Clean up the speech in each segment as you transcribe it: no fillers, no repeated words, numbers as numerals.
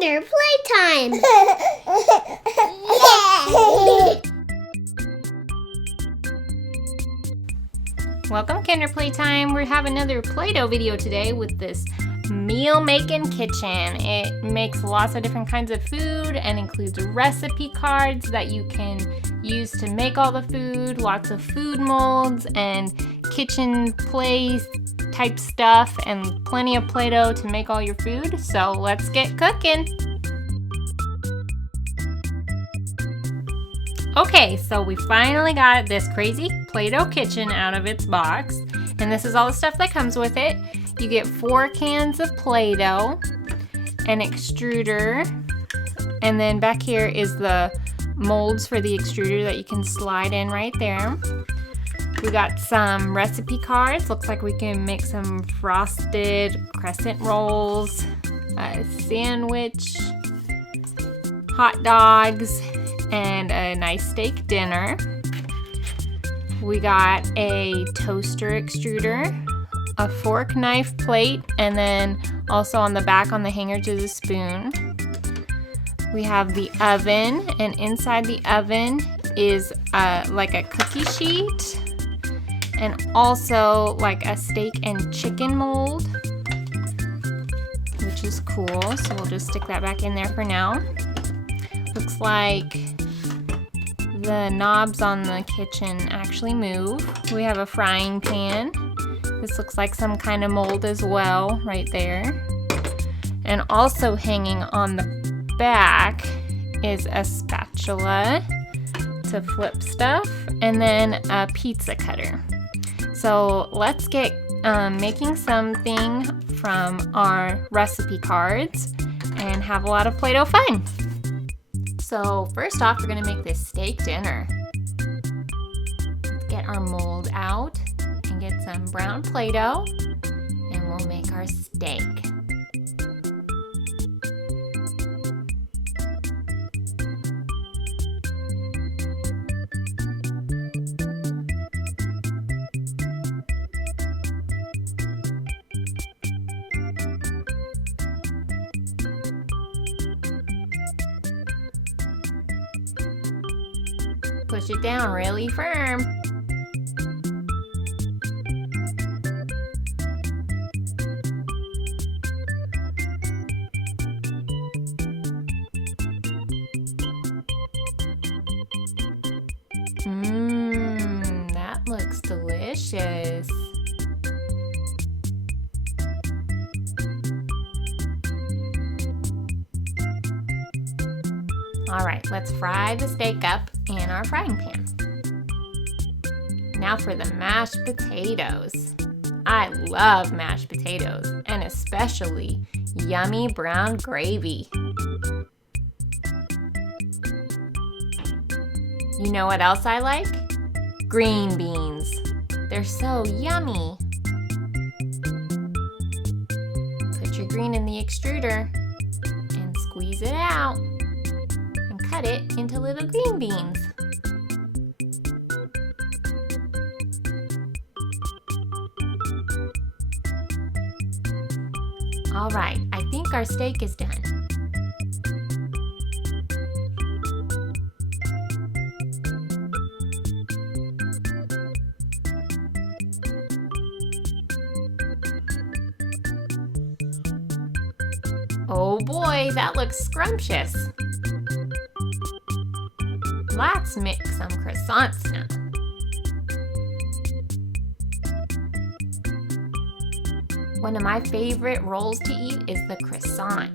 Kinder Playtime! Welcome, Kinder Playtime. We have another Play-Doh video today with this Meal Makin Kitchen. It makes lots of different kinds of food and includes recipe cards that you can use to make all the food, lots of food molds and kitchen play type stuff, and plenty of Play-Doh to make all your food. So let's get cooking. Okay, so we finally got this crazy Play-Doh kitchen out of its box, and this is all the stuff that comes with it. You get 4 cans of Play-Doh, an extruder, and then back here is the molds for the extruder that you can slide in right there. We got some recipe cards. Looks like we can make some frosted crescent rolls, a sandwich, hot dogs, and a nice steak dinner. We got a toaster extruder, a fork, knife, plate, and then also on the back on the hangers is a spoon. We have the oven, and inside the oven is like a cookie sheet, and also like a steak and chicken mold, which is cool. So we'll just stick that back in there for now. Looks like the knobs on the kitchen actually move. We have a frying pan. This looks like some kind of mold as well, right there. And also hanging on the back is a spatula to flip stuff, and then a pizza cutter. So let's get making something from our recipe cards and have a lot of Play-Doh fun. So first off, we're gonna make this steak dinner. Let's get our mold out and get some brown Play-Doh, and we'll make our steak. Push it down really firm. That looks delicious. All right, let's fry the steak up in our frying pan. Now for the mashed potatoes. I love mashed potatoes, and especially yummy brown gravy. You know what else I like? Green beans. They're so yummy. Put your green in the extruder and squeeze it out. Cut it into little green beans. All right, I think our steak is done. Oh boy, that looks scrumptious. Let's mix some croissants now. One of my favorite rolls to eat is the croissant.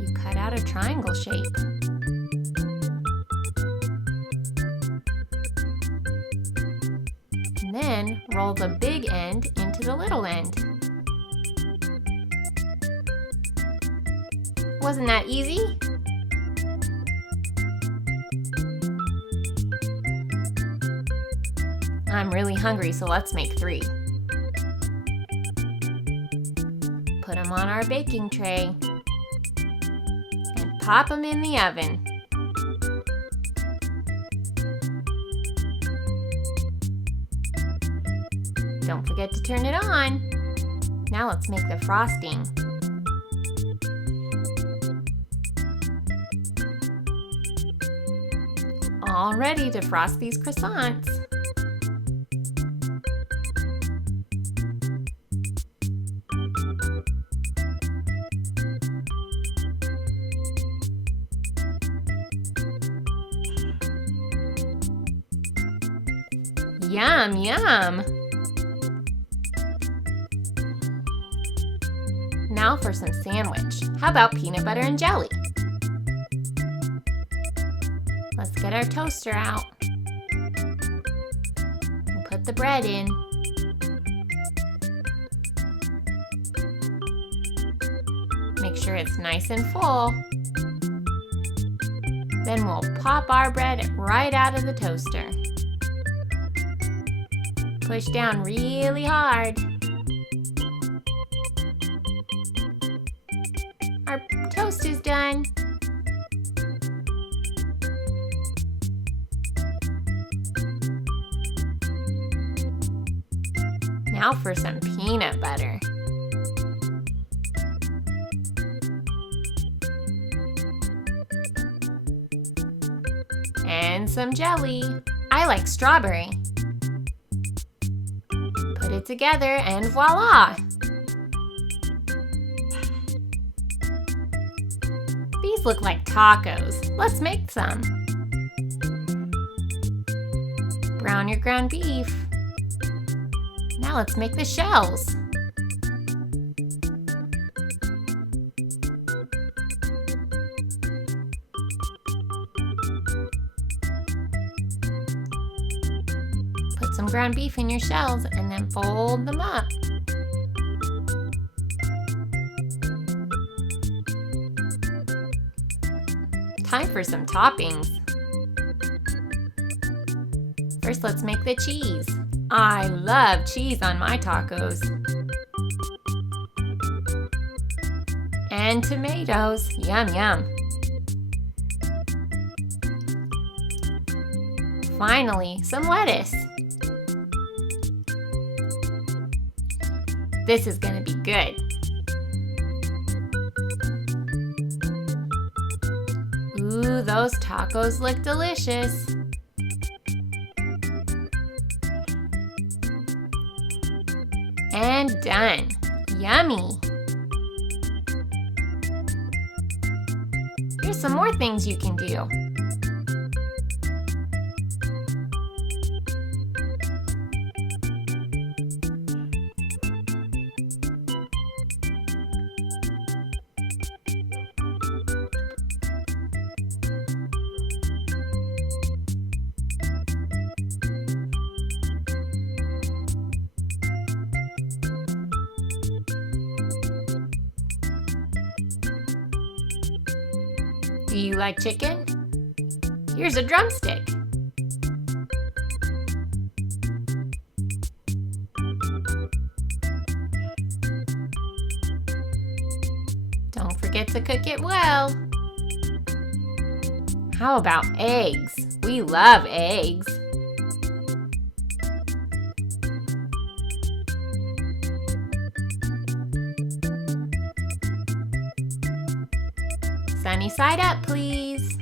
You cut out a triangle shape. And then roll the big end into the little end. Wasn't that easy? I'm really hungry, so let's make 3. Put them on our baking tray and pop them in the oven. Don't forget to turn it on. Now let's make the frosting. All ready to frost these croissants. Yum, yum! Now for some sandwich. How about peanut butter and jelly? Let's get our toaster out. And put the bread in. Make sure it's nice and full. Then we'll pop our bread right out of the toaster. Push down really hard. Our toast is done. Now for some peanut butter. And some jelly. I like strawberry. Put it together and voila! These look like tacos. Let's make some. Brown your ground beef. Now let's make the shells. Put some ground beef in your shells and then fold them up. Time for some toppings. First, let's make the cheese. I love cheese on my tacos. And tomatoes. Yum, yum. Finally, some lettuce. This is gonna be good. Ooh, those tacos look delicious. And done. Yummy. Here's some more things you can do. Do you like chicken? Here's a drumstick. Don't forget to cook it well. How about eggs? We love eggs. Sunny side up, please.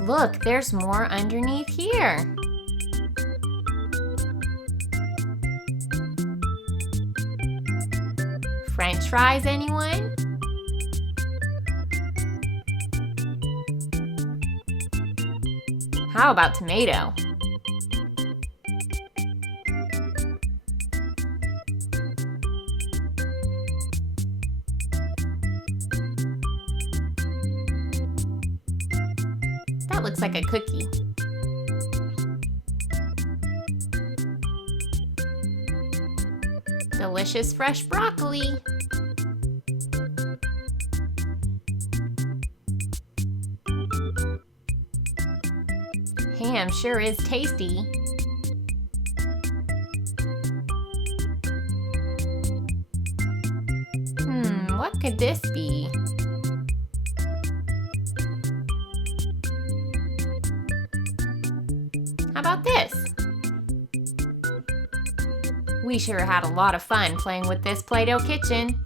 Look, there's more underneath here. French fries, anyone? How about tomato? That looks like a cookie. Delicious fresh broccoli. Ham sure is tasty. What could this be? How about this? We sure had a lot of fun playing with this Play-Doh kitchen.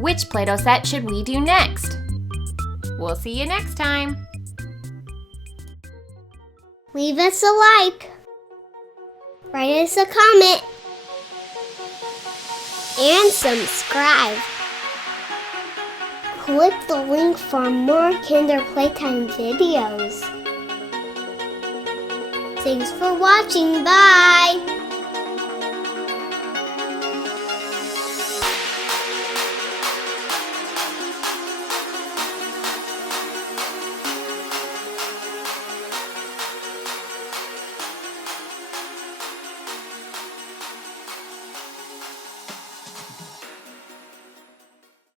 Which Play-Doh set should we do next? We'll see you next time. Leave us a like, write us a comment, and subscribe. Click the link for more Kinder Playtime videos. Thanks for watching. Bye!